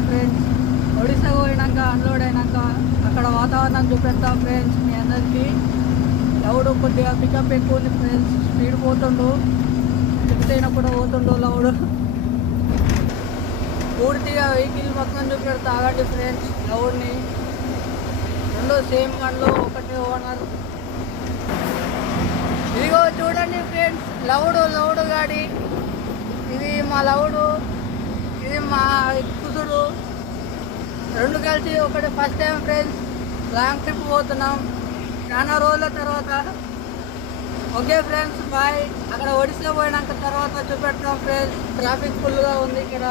Bye friends. Odisha పోయినాక unload అయినాక అక్కడ వాతావరణం చూపెడతాం ఫ్రెండ్స్ మీ అందరికీ. లౌడు కొద్దిగా పికప్ ఎక్కువ ఉంది ఫ్రెండ్స్, స్పీడ్ పోతుండు, చెప్తేనా కూడా పోతుండు లౌడు. పూర్తిగా వెహికల్ మొత్తం చూపెడతా ఆగండి ఫ్రెండ్స్. లౌడ్ని రెండు సేమ్ బండ్లు, ఒకటి ఓనర్. ఇదిగో చూడండి ఫ్రెండ్స్, లౌడు గాడి. ఇది మా లౌడు, ఇది మా కుదుడు, రెండు కలిసి ఒకటి first time friends. Long trip పోతున్నాం చాలా రోజుల తర్వాత. Okay friends bye. అక్కడ ఒడిశా పోయినాక తర్వాత చూపెడతాం ఫ్రెండ్స్. ట్రాఫిక్ ఫుల్గా ఉంది ఇక్కడ.